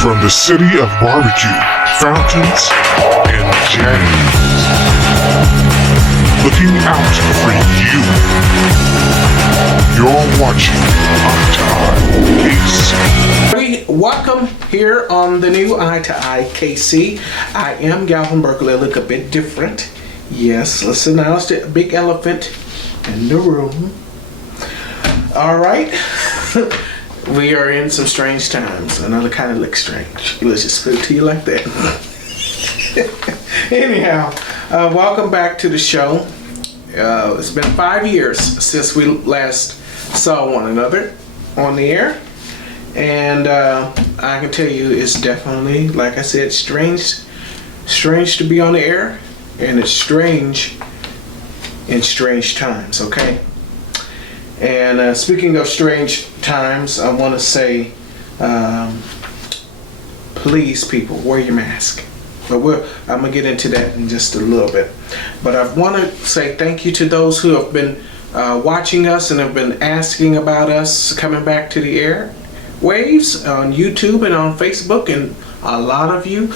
From the city of barbecue, fountains, and jams. Looking out for you. You're watching Eye to Eye KC. Welcome here on the new Eye to Eye KC. I am Galvin Berkley. I look a bit different. Yes, let's announce the big elephant in the room. All right. We are in some strange times. Another kind of look strange. Let's just put it to you like that. Anyhow, welcome back to the show. It's been 5 years since we last saw one another on the air. And I can tell you it's definitely, like I said, strange to be on the air. And it's strange in strange times, okay? And speaking of strange times, I want to say, please, people, wear your mask. But I'm going to get into that in just a little bit. But I want to say thank you to those who have been watching us and have been asking about us coming back to the air waves on YouTube and on Facebook. And a lot of you,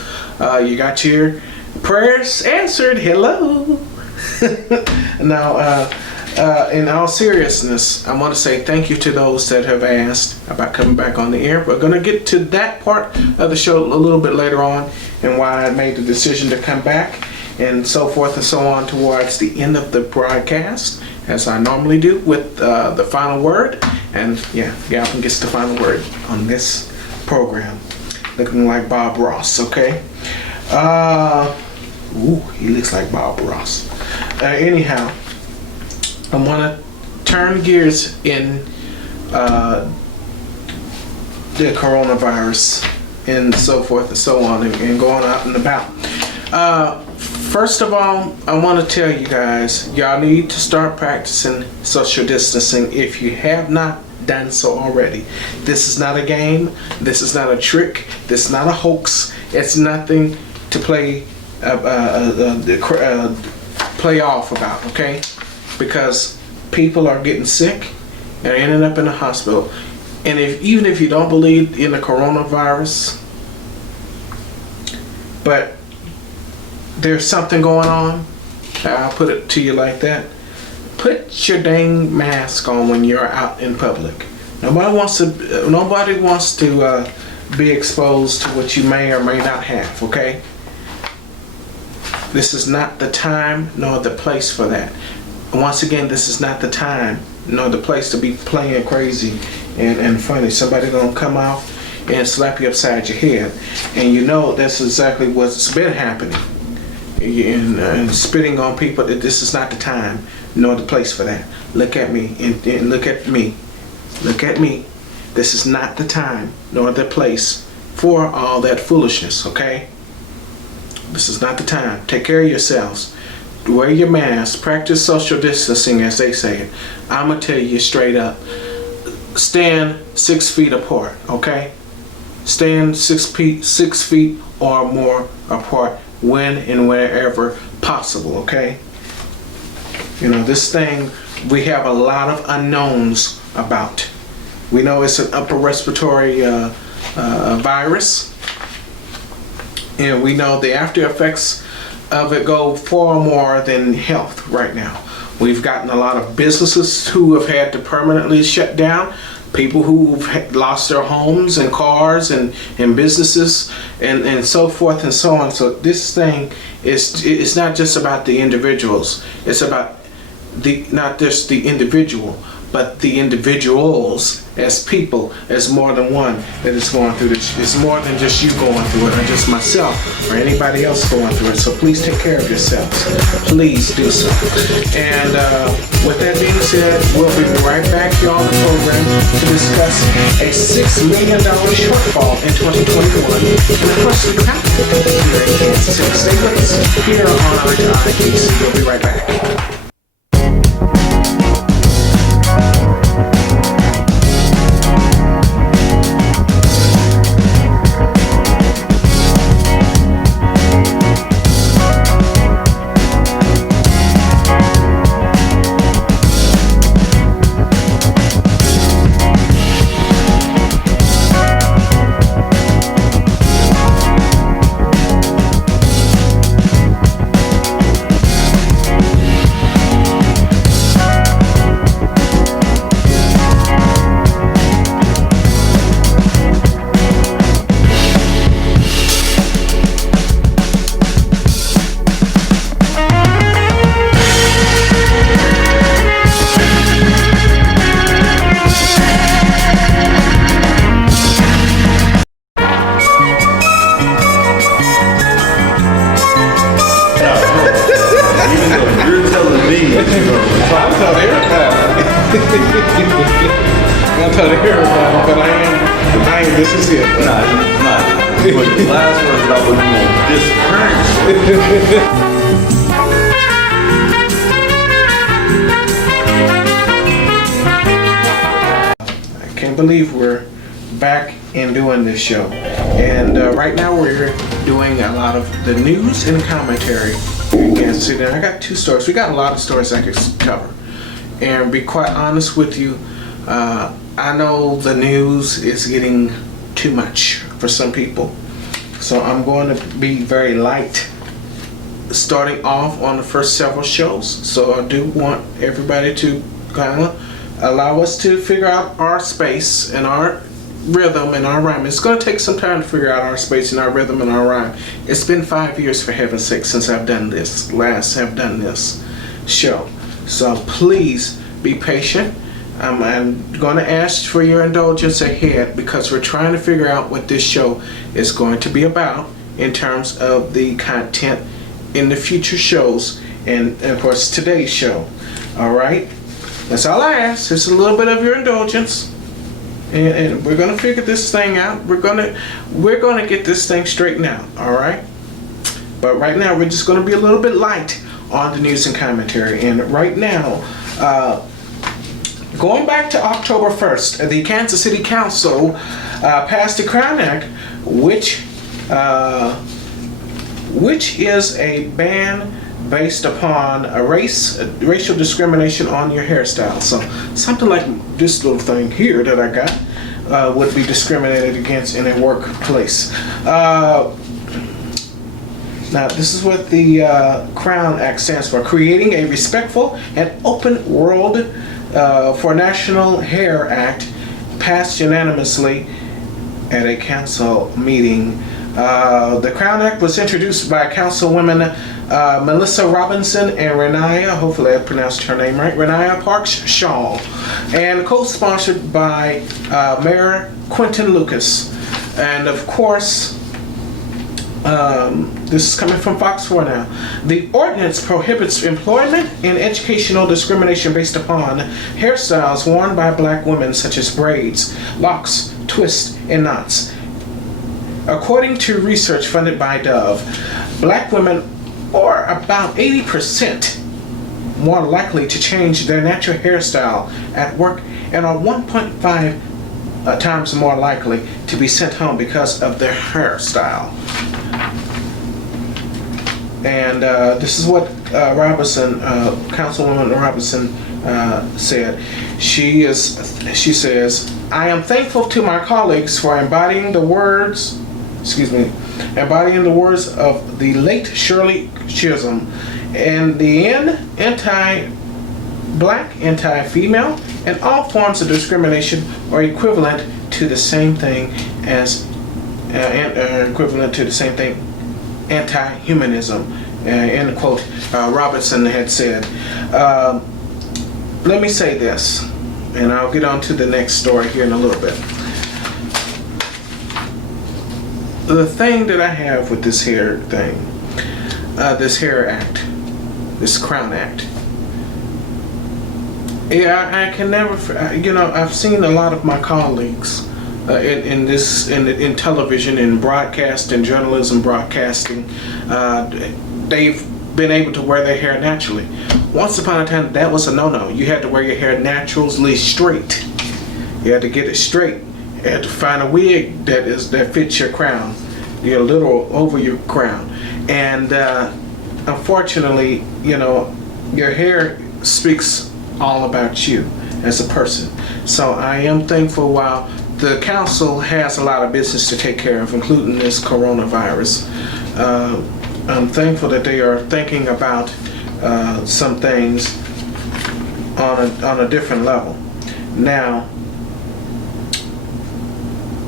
you got your prayers answered. Hello. Now, in all seriousness, I want to say thank you to those that have asked about coming back on the air. We're going to get to that part of the show a little bit later on and why I made the decision to come back and so forth and so on towards the end of the broadcast, as I normally do with the final word. And yeah, Galvin gets the final word on this program. Looking like Bob Ross, okay? Ooh, he looks like Bob Ross. Anyhow, I want to turn gears in the coronavirus and so forth and so on and going out and about. First of all, I want to tell you guys, y'all need to start practicing social distancing if you have not done so already. This is not a game. This is not a trick. This is not a hoax. It's nothing to play off about, okay? Because people are getting sick and ending up in the hospital. And even if you don't believe in the coronavirus, but there's something going on, I'll put it to you like that. Put your dang mask on when you're out in public. Nobody wants to be exposed to what you may or may not have, okay? This is not the time nor the place for that. Once again, this is not the time nor the place to be playing crazy and funny. Somebody gonna come off and slap you upside your head, and you know that's exactly what's been happening. And spitting on people. This is not the time nor the place for that. Look at me and look at me. Look at me. This is not the time nor the place for all that foolishness. Okay. This is not the time. Take care of yourselves. Wear your mask. Practice social distancing, as they say it. I'm going to tell you straight up. Stand 6 feet apart, okay? Stand 6 feet or more apart when and wherever possible, okay? You know, this thing, we have a lot of unknowns about. We know it's an upper respiratory virus. And we know the after effects of it go far more than health right now. We've gotten a lot of businesses who have had to permanently shut down, people who've lost their homes and cars and businesses and so forth and so on. So this thing it's not just about the individuals. It's about not just the individual, but the individuals as people, as more than one that is going through this. It's more than just you going through it, or just myself, or anybody else going through it. So please take care of yourselves. Please do so. And with that being said, we'll be right back here on the program to discuss a $6 million shortfall in 2021 in the first economy here in Kansas City. Stay with us here on Eye to Eye KC. We'll be right back. cut hair, but I am, this is it. Nah, it's not. But the last words that I would want, discouraged. I can't believe we're back and doing this show. And right now we're doing a lot of the news and commentary in Kansas City. And I got two stories. We got a lot of stories I could cover. And be quite honest with you, I know the news is getting too much for some people. So I'm going to be very light starting off on the first several shows. So I do want everybody to kind of allow us to figure out our space and our rhythm and our rhyme. It's going to take some time to figure out our space and our rhythm and our rhyme. It's been 5 years, for heaven's sake, since I've done this show. So please be patient. I'm going to ask for your indulgence ahead because we're trying to figure out what this show is going to be about in terms of the content in the future shows and of course today's show. All right, that's all I ask. It's a little bit of your indulgence, and we're going to figure this thing out. We're going to get this thing straightened out. All right, but right now we're just going to be a little bit light on the news and commentary. And right now, going back to October 1st, the Kansas City Council passed the Crown Act, which is a ban based upon a racial discrimination on your hairstyle. So something like this little thing here that I got would be discriminated against in a workplace. Now, this is what the Crown Act stands for: creating a respectful and open world for National Hair Act, passed unanimously at a council meeting. The Crown Act was introduced by Councilwomen Melissa Robinson and Renaya, hopefully I pronounced her name right, Renaya Parks Shaw, and co-sponsored by Mayor Quentin Lucas. And of course, this is coming from Fox 4 now. The ordinance prohibits employment and educational discrimination based upon hairstyles worn by black women, such as braids, locks, twists, and knots. According to research funded by Dove, black women are about 80% more likely to change their natural hairstyle at work and are 1.5 times more likely to be sent home because of their hairstyle. And this is what Councilwoman Robinson said. She says, "I am thankful to my colleagues for embodying the words of the late Shirley Chisholm, and the anti-black, anti-female, and all forms of discrimination are equivalent to the same thing as anti-humanism." End quote. Robinson had said. Let me say this, and I'll get on to the next story here in a little bit. The thing that I have with this hair thing, this hair act, this Crown Act, yeah, I can never, I've seen a lot of my colleagues in television, in broadcast, in journalism, broadcasting, they've been able to wear their hair naturally. Once upon a time, that was a no-no. You had to wear your hair naturally straight. You had to get it straight. You had to find a wig that fits your crown, a little over your crown. And unfortunately, your hair speaks all about you as a person. So I am thankful while the council has a lot of business to take care of, including this coronavirus. I'm thankful that they are thinking about some things on a different level. Now,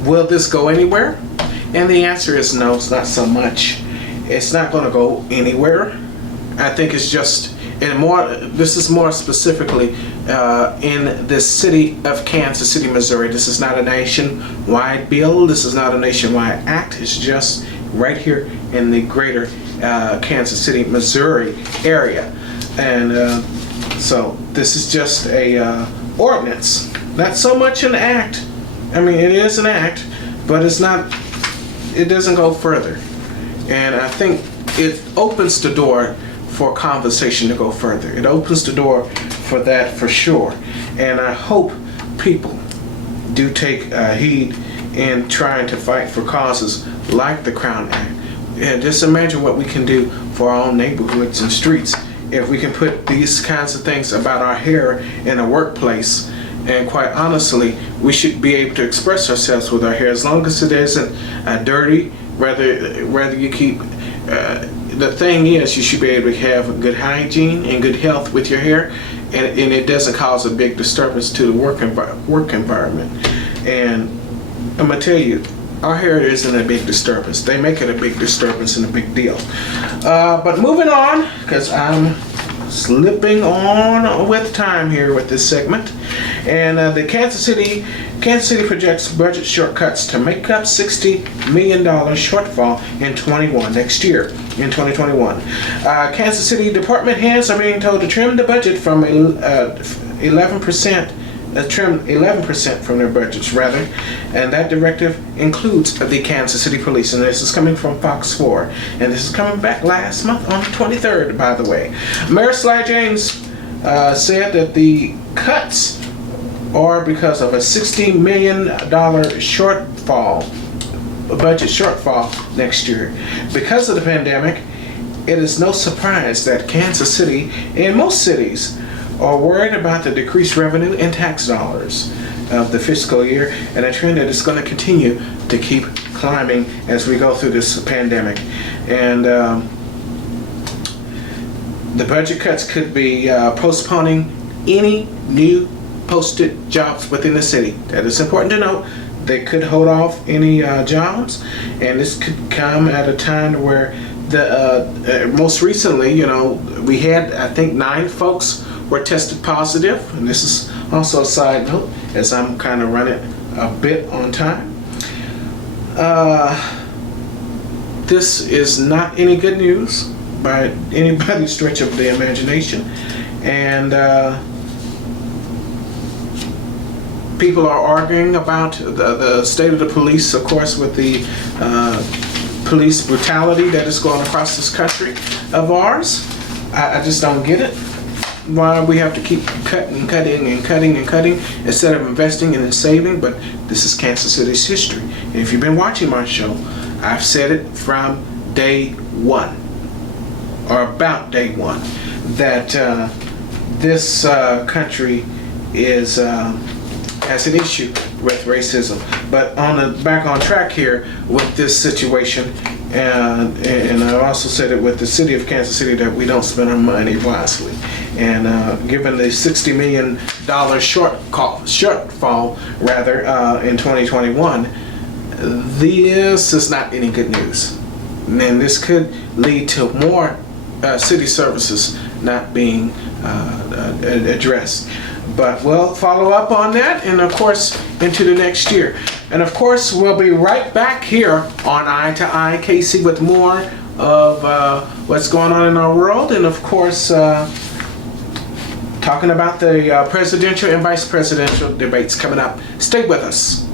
will this go anywhere? And the answer is no, it's not so much. It's not going to go anywhere. I think it's just, this is more specifically in the city of Kansas City, Missouri. This is not a nationwide bill. This is not a nationwide act. It's just right here in the greater Kansas City, Missouri area. And so this is just a ordinance not so much an act. I mean, it is an act, but it's not. It doesn't go further, and I think it opens the door for conversation to go further. It opens the door for that for sure, and I hope people do take heed in trying to fight for causes like the Crown Act. And just imagine what we can do for our own neighborhoods and streets if we can put these kinds of things about our hair in a workplace. And quite honestly, we should be able to express ourselves with our hair as long as it isn't dirty. Rather you keep. The thing is, you should be able to have good hygiene and good health with your hair, and it doesn't cause a big disturbance to the work environment. And I'm gonna tell you, our hair isn't a big disturbance. They make it a big disturbance and a big deal. But moving on, because I'm slipping on with time here with this segment, and the Kansas City projects budget shortcuts to make up $60 million shortfall in 2021. Kansas City department heads are being told to trim the budget from 11%. Trim 11% from their budgets, rather, and that directive includes the Kansas City Police. And this is coming from Fox 4, and this is coming back last month on the 23rd, by the way. Mayor Sly James said that the cuts are because of a $60 million budget shortfall next year. Because of the pandemic, it is no surprise that Kansas City and most cities are worried about the decreased revenue and tax dollars of the fiscal year, and a trend that is going to continue to keep climbing as we go through this pandemic. And the budget cuts could be postponing any new posted jobs within the city. That is important to note. They could hold off any jobs, and this could come at a time where the most recently, we had, I think, 9 folks were tested positive, and this is also a side note as I'm kind of running a bit on time. This is not any good news by anybody's stretch of the imagination, and people are arguing about the state of the police, of course, with the police brutality that is going across this country of ours. I just don't get it. Why we have to keep cutting instead of investing and saving. But this is Kansas City's history. And if you've been watching my show, I've said it from day one, or about day one, that this country is has an issue with racism. But back on track here with this situation, and I also said it with the city of Kansas City, that we don't spend our money wisely. And given the $60 million shortfall, in 2021, this is not any good news. And this could lead to more city services not being addressed. But we'll follow up on that, and of course into the next year. And of course we'll be right back here on Eye to Eye KC with more of what's going on in our world, and of course talking about the presidential and vice presidential debates coming up. Stay with us.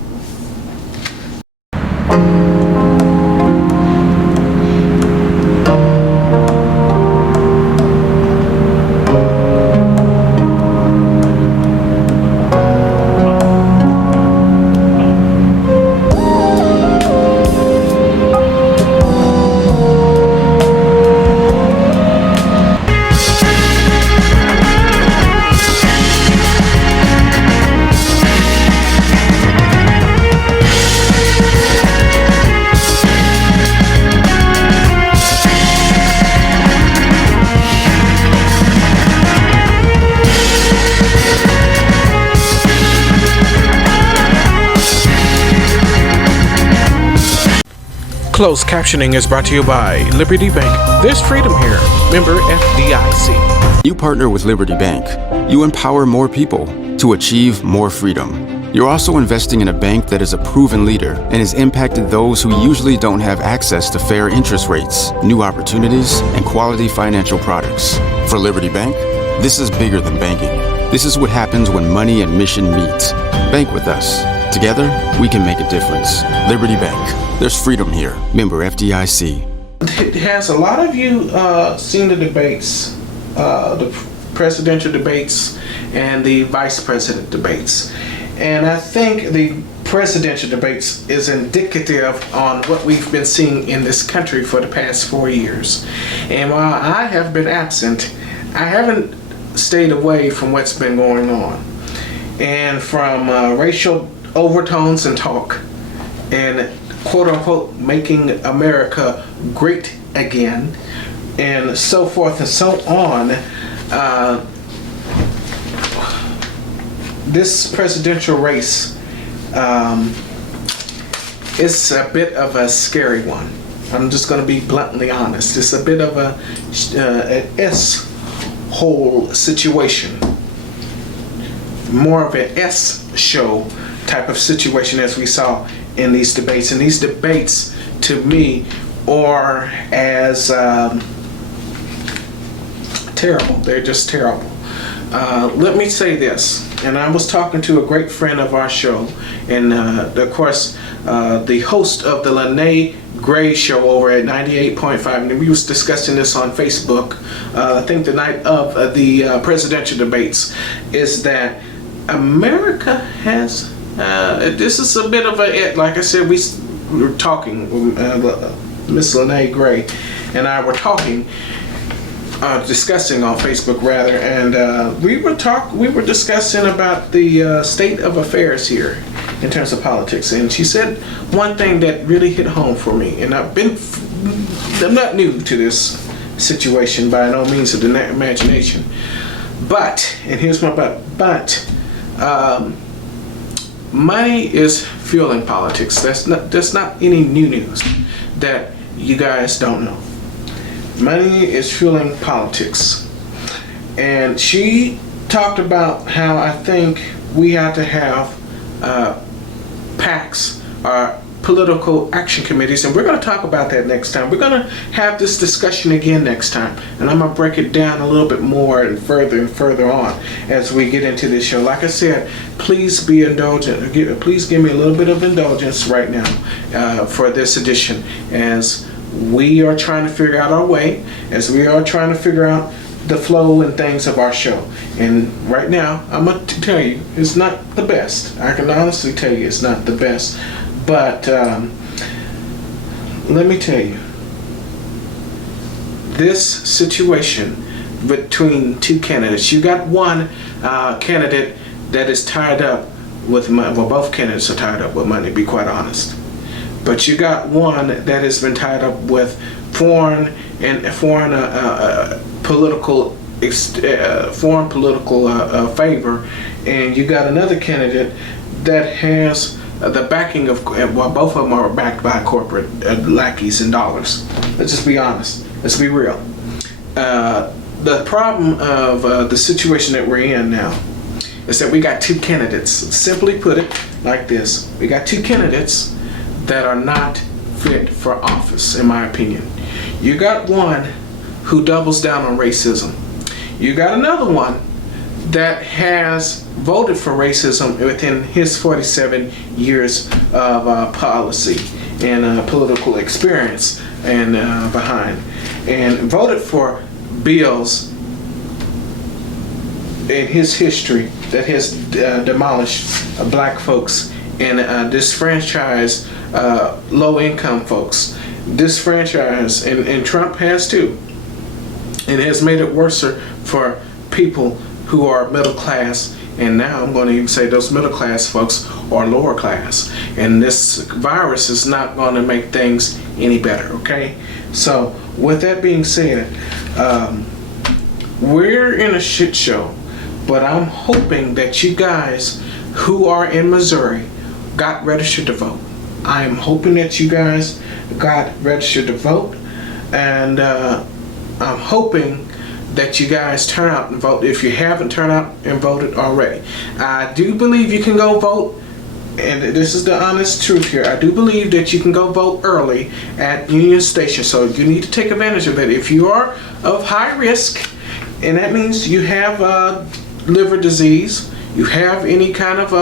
Closed captioning is brought to you by Liberty Bank. There's freedom here. Member FDIC. You partner with Liberty Bank. You empower more people to achieve more freedom. You're also investing in a bank that is a proven leader and has impacted those who usually don't have access to fair interest rates, new opportunities, and quality financial products. For Liberty Bank, this is bigger than banking. This is what happens when money and mission meet. Bank with us. Together, we can make a difference. Liberty Bank. There's freedom here. Member FDIC. Has a lot of you seen the debates, the presidential debates and the vice president debates? And I think the presidential debates is indicative on what we've been seeing in this country for the past 4 years. And while I have been absent, I haven't stayed away from what's been going on. And from racial overtones and talk and quote unquote making America great again and so forth and so on, this presidential race is a bit of a scary one. I'm just going to be bluntly honest. It's a bit of an S-hole situation. More of an S-show type of situation as we saw in these debates. And these debates, to me, are as terrible. They're just terrible. Let me say this, and I was talking to a great friend of our show, and of course, the host of the Lyne't Gray show over at 98.5, and we was discussing this on Facebook, I think the night of the presidential debates, is that America has, this is a bit of a, like I said, we were talking, Miss Lyne't Gray and I were talking, discussing on Facebook rather, and we were discussing about the state of affairs here in terms of politics, and she said one thing that really hit home for me, and I'm not new to this situation by no means of the imagination, but, and here's my but, money is fueling politics. That's not any new news that you guys don't know. Money is fueling politics. And she talked about how I think we have to have PACs, or political action committees, and we're going to talk about that next time. We're going to have this discussion again next time, and I'm going to break it down a little bit more and further on as we get into this show. Like I said, please be indulgent. Please give me a little bit of indulgence right now for this edition, as we are trying to figure out our way, as we are trying to figure out the flow and things of our show. And right now, I'm going to tell you, it's not the best. I can honestly tell you it's not the best. But let me tell you, this situation between two candidates, you got one candidate that is tied up with money. Well, both candidates are tied up with money, to be quite honest. But you got one that has been tied up with foreign political favor, and you got another candidate that has the backing of, well, both of them are backed by corporate lackeys and dollars. Let's just be honest. Let's be real. The problem of the situation that we're in now is that we got two candidates. Simply put it like this. We got two candidates that are not fit for office, in my opinion. You got one who doubles down on racism. You got another one that has voted for racism within his 47 years of policy and political experience and behind, and voted for bills in his history that has demolished black folks and disfranchised low-income folks. Disfranchised, and Trump has too, and has made it worse for people who are middle class, and now I'm going to even say those middle class folks are lower class, and this virus is not going to make things any better. Okay, so with that being said, we're in a shit show, but I'm hoping that you guys who are in Missouri got registered to vote. I am hoping that you guys got registered to vote, and I'm hoping that you guys turn out and vote if you haven't turned out and voted already. I do believe you can go vote, and this is the honest truth here. I do believe that you can go vote early at Union Station, so you need to take advantage of it. If you are of high risk, and that means you have liver disease, you have any kind of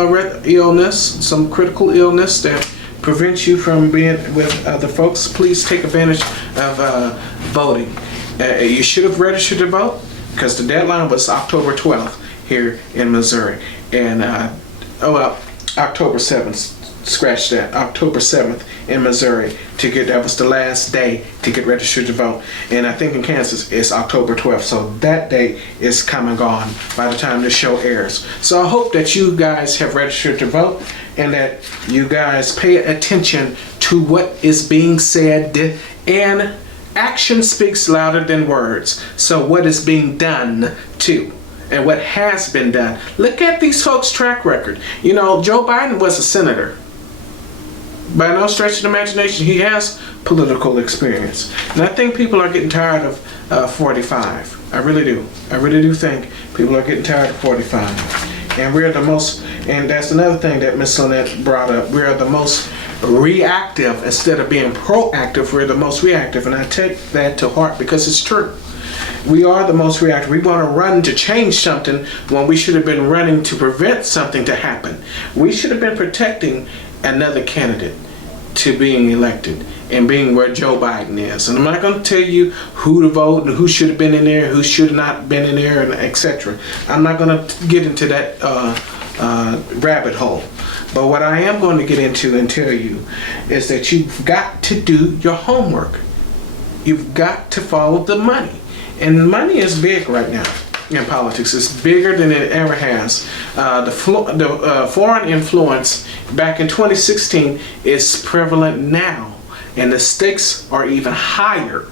illness, some critical illness that prevents you from being with other folks, please take advantage of voting. You should have registered to vote because the deadline was October 12th here in Missouri. And, October 7th. Scratch that. October 7th in Missouri that was the last day to get registered to vote. And I think in Kansas it's October 12th. So that date is come and gone by the time this show airs. So I hope that you guys have registered to vote and that you guys pay attention to what is being said, and action speaks louder than words. So what is being done too, and what has been done. Look at these folks' track record. You know, Joe Biden was a senator. By no stretch of the imagination, he has political experience. And I think people are getting tired of 45. I really do. I really do think people are getting tired of 45. And we're the most, and that's another thing that Miss Lyne't brought up, we're the most reactive instead of being proactive. We're the most reactive, and I take that to heart because it's true. We are the most reactive. We want to run to change something when we should have been running to prevent something to happen. We should have been protecting another candidate to being elected and being where Joe Biden is. And I'm not going to tell you who to vote and who should have been in there, who should have not been in there, and etc. I'm not going to get into that rabbit hole. But what I am going to get into and tell you is that you've got to do your homework. You've got to follow the money. And money is big right now in politics. It's bigger than it ever has. The foreign influence back in 2016 is prevalent now, and the stakes are even higher.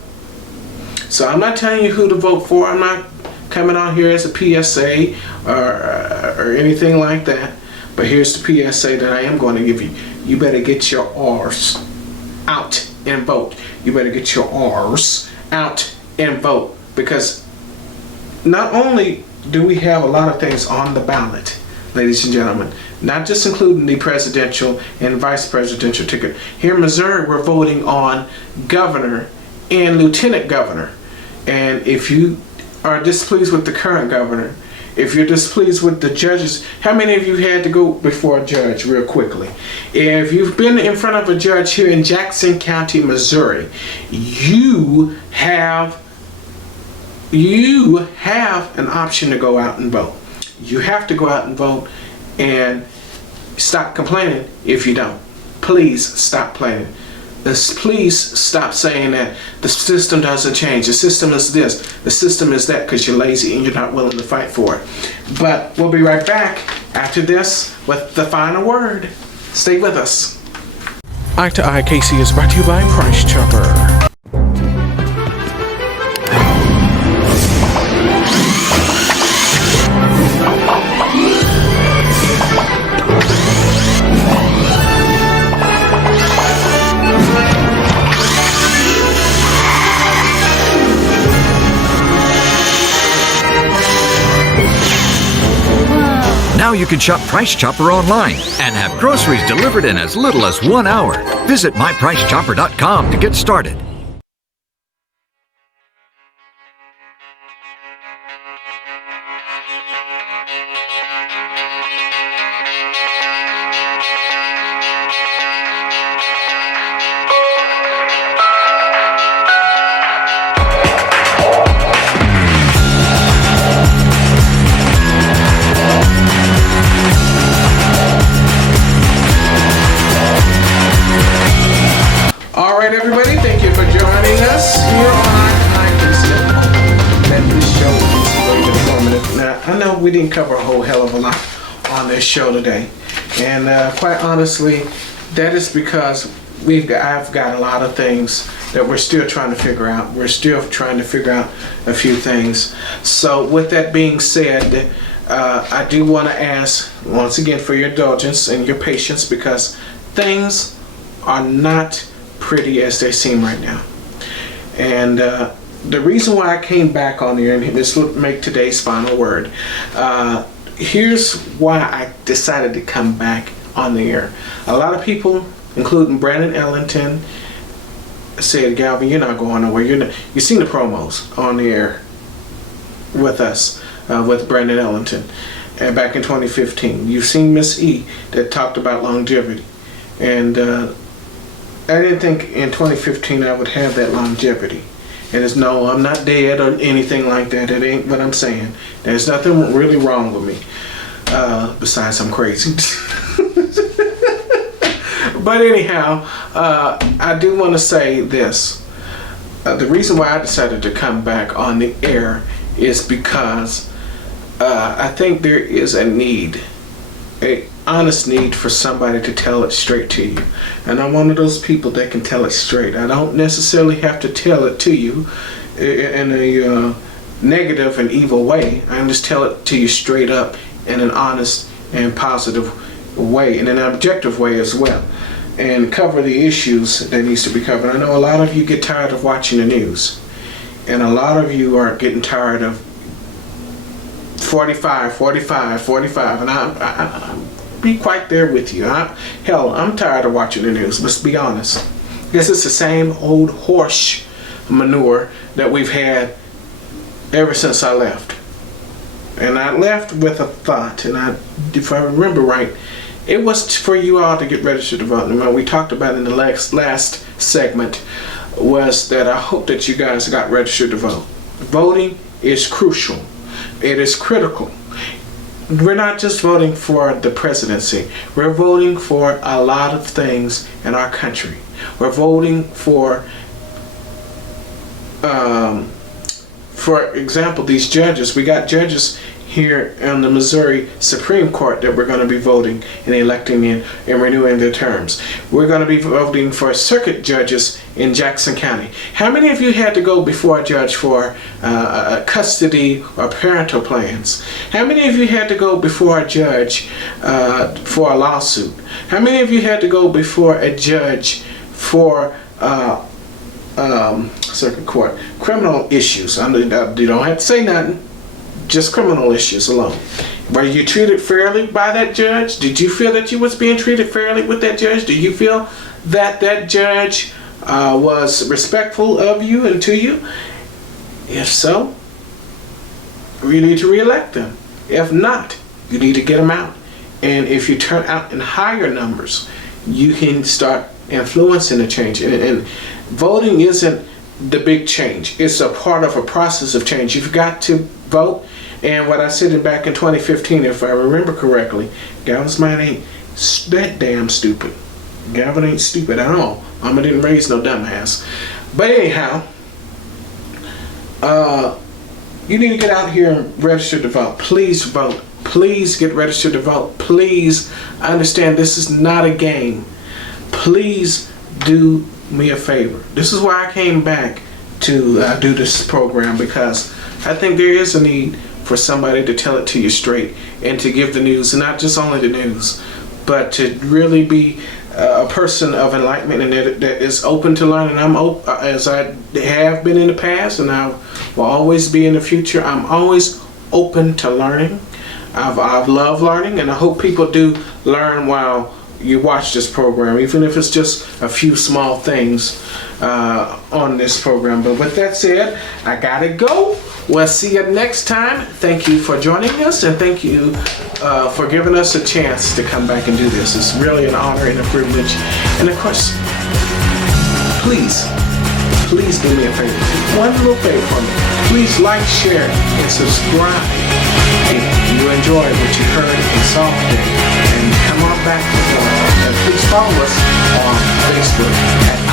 So I'm not telling you who to vote for. I'm not coming on here as a PSA or anything like that. But here's the PSA that I am going to give you. You better get your R's out and vote. You better get your R's out and vote. Because not only do we have a lot of things on the ballot, ladies and gentlemen, not just including the presidential and vice presidential ticket. Here in Missouri, we're voting on governor and lieutenant governor. And if you are displeased with the current governor, if you're displeased with the judges, how many of you had to go before a judge real quickly? If you've been in front of a judge here in Jackson County, Missouri, you have an option to go out and vote. You have to go out and vote and stop complaining if you don't. Please stop complaining. Please stop saying that the system doesn't change. The system is this, the system is that, because you're lazy and you're not willing to fight for it. But we'll be right back after this with the final word. Stay with us. Eye to Eye KC is brought to you by Price Chopper. Now you can shop Price Chopper online and have groceries delivered in as little as 1 hour. Visit mypricechopper.com to get started. Everybody, thank you for joining us here on this show is very informative. Now, I know we didn't cover a whole hell of a lot on this show today, and quite honestly, that is because I've got a lot of things that we're still trying to figure out. We're still trying to figure out a few things. So, with that being said, I do want to ask once again for your indulgence and your patience, because things are not pretty as they seem right now. And the reason why I came back on here, and this will make today's final word, here's why I decided to come back on the air. A lot of people, including Brandon Ellington, said, Galvin, you're not going nowhere. You've seen the promos on the air with us, with Brandon Ellington. back in 2015. You've seen Miss E that talked about longevity. And I didn't think in 2015 I would have that longevity. And it's no, I'm not dead or anything like that. That ain't what I'm saying. There's nothing really wrong with me. Besides I'm crazy. But anyhow, I do want to say this. The reason why I decided to come back on the air is because I think there is a need, a honest need for somebody to tell it straight to you. And I'm one of those people that can tell it straight. I don't necessarily have to tell it to you in a negative and evil way. I can just tell it to you straight up in an honest and positive way, in an objective way as well, and cover the issues that needs to be covered. I know a lot of you get tired of watching the news, and a lot of you are getting tired of 45, and I'm be quite there with you. Hell, I'm tired of watching the news, let's be honest. This is the same old horse manure that we've had ever since I left. And I left with a thought, and if I remember right, it was for you all to get registered to vote. And what we talked about in the last segment was that I hope that you guys got registered to vote. Voting is crucial. It is critical. We're not just voting for the presidency. We're voting for a lot of things in our country. We're voting for example, these judges. We got judges here in the Missouri Supreme Court that we're going to be voting and electing in and renewing their terms. We're going to be voting for circuit judges in Jackson County. How many of you had to go before a judge for custody or parental plans? How many of you had to go before a judge for a lawsuit? How many of you had to go before a judge for circuit court criminal issues? You don't have to say nothing. Just criminal issues alone. Were you treated fairly by that judge? Did you feel that you was being treated fairly with that judge? Do you feel that that judge was respectful of you and to you? If so, you need to re-elect them. If not, you need to get them out. And if you turn out in higher numbers, you can start influencing the change. And voting isn't the big change. It's a part of a process of change. You've got to vote. And what I said back in 2015, if I remember correctly, Galvin's mind ain't that damn stupid. Galvin ain't stupid at all. Mama didn't raise no dumbass. But anyhow, you need to get out here and register to vote. Please vote. Please get registered to vote. Please understand this is not a game. Please do me a favor. This is why I came back to do this program, because I think there is a need for somebody to tell it to you straight and to give the news, and not just only the news, but to really be a person of enlightenment and that is open to learning. I'm open, as I have been in the past, and I will always be in the future. I'm always open to learning. I've loved learning, and I hope people do learn while you watch this program, even if it's just a few small things on this program. But with that said, I gotta go. We'll see you next time. Thank you for joining us, and thank you for giving us a chance to come back and do this. It's really an honor and a privilege. And of course, please do me a favor. One little favor for me. Please like, share, and subscribe if you enjoyed what you heard and saw today. And come on back to the and please follow us on Facebook at